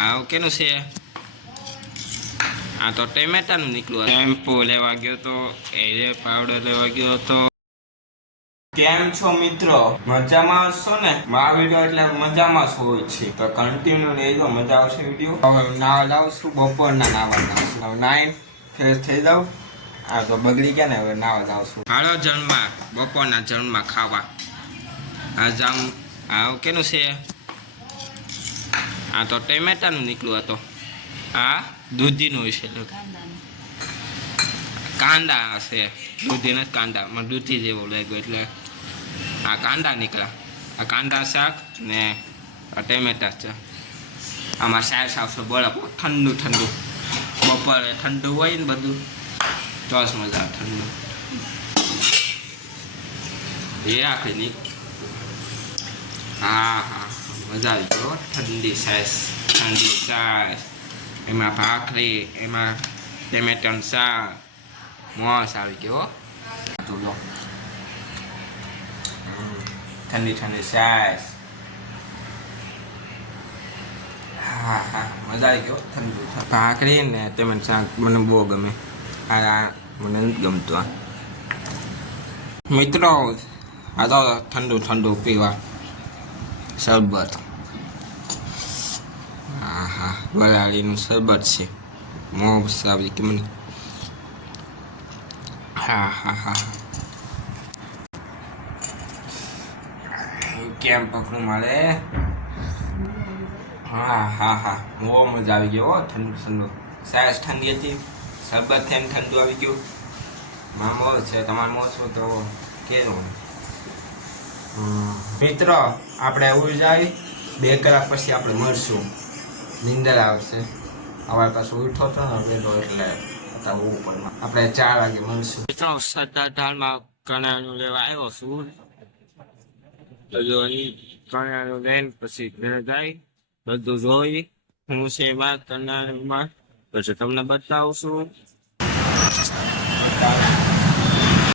આવ કેનું છે? આ તો ટમેટાનું નીકળ્યું. શેમ્પુ લેવા ગયો તો, હેર પાવડર લેવા ગયો તો. કેમ છો મિત્રો? મજામાં છો ને? મારા વિડીયો એટલે મજામાં જ હોય છે, તો કન્ટિન્યુ રહેજો, મજા આવશે વિડીયો. હવે નાવા લાવશું, બપોરના નાવા લાવશું. હવે નાઈન ફ્રેશ થઈ જાવ. આ તો બગડી ગયા ને, હવે નાવા લાવશું. હાલો જણમાં, બપોરના જણમાં ખાવા. આ જાઉં. આવ કેનું છે? આ તો ટમેટાનું નીકળ્યું હતો. આ દૂધીનું છે. કાંદા છે, દૂધી નથી કાંદા. મને દૂધી જેવો લાગ્યો એટલે આ કાંદા નીકળ્યા. આ કાંદા શાક ને આ ટમેટા છે. આમાં સાસ આવશે બરફ, ઠંડુ ઠંડુ. બપોરે ઠંડુ હોય ને બધું, ચોસ મજા ઠંડુ. એ રાખી ની. હા હા, મજા આવી ગયો. ઠંડી સાસ, એમાં ભાખરી, એમાં ટમેટાનું શાક. મોસ આવી ગયો. ઠંડી ઠંડી સાસ. હા હા, મજા આવી ગયો. ઠંડુ ભાખરી ને ટમેટાનું શાક મને બહુ ગમે. આ મને નથી ગમતું. આ મિત્રો, આ તો ઠંડુ ઠંડુ પીવા શરબત. હા હા, વરાળીનું શરબત છે. મોસ આવી કે મને. હા હા હા, કેમ પકડું મારે? હા હા હા, બહુ મજા આવી ગયો. ઠંડુ ઠંડુ સાસ ઠંડી હતી, શરબત થઈને ઠંડુ આવી ગયું. મામો છે, તમારે મોસો તો કેવું? મિત્રો, આપણે એવું જાય 2 કલાક પછી આપણે મળશું. નીંદર આવશે. અમારે પાસે ઉઠો હતો ને વેલો, એટલે આપણે 4 વાગે મળશું. મિત્રો, સરદાર ઢાલમાં કણાનું લેવા આવ્યો છું. કણાનું લઈને પછી ઘરે જાય, બધું જોઈ હું છે એમાં કણાનું, પછી તમને બતાવું છું.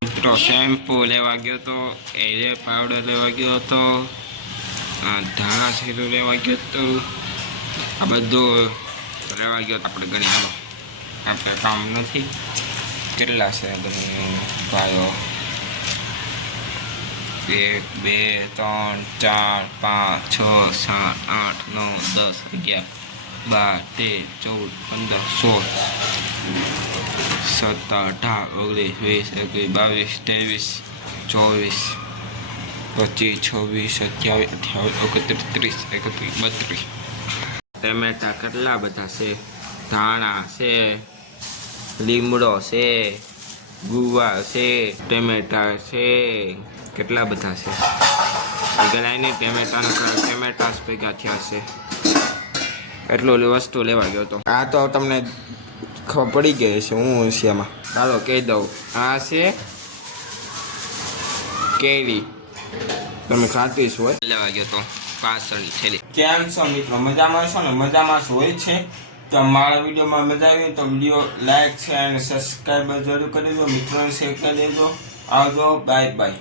મિત્રો, શેમ્પુ લેવા ગયો તો, હેર પાવડર લેવા ગયો તો, ધાણા જીરું લેવા ગયો તો. આ બધું લેવા ગયો તો. આપણે ગણી આવો, આપણે કામ નથી. કેટલા છે ભાઈઓ? 1 2 3 4 5 6 7 8 9 10 11 12 13 14 15 16 17 18 19 20 21 22 23 24 25 26 27 28 29 30 31 32. ટમેટા કેટલા બધા છે, ધાણા છે, લીમડો છે, ગુવાર છે, ટમેટા છે, કેટલા બધા છે. ગણાયની ટમેટા જ ભેગા થયા છે. એટલું વસ્તુ લેવા ગયો હતો. આ તો તમને ખબર પડી ગઈ છે હું છે એમાં. ચાલો કહી દઉં, આ છે કેરી. તમે ખાતી જ હોય. લેવા ગયો તો પાછળની થેલી. કેમ છો મિત્રો? મજામાં છો ને? મજામાં જ હોય છે. તો મારા વિડીયોમાં મજા આવી તો વિડીયો લાઈક છે અને સબસ્ક્રાઈબ જરૂર કરી દો. મિત્રોને શેર કરી દેજો. આવજો, બાય બાય.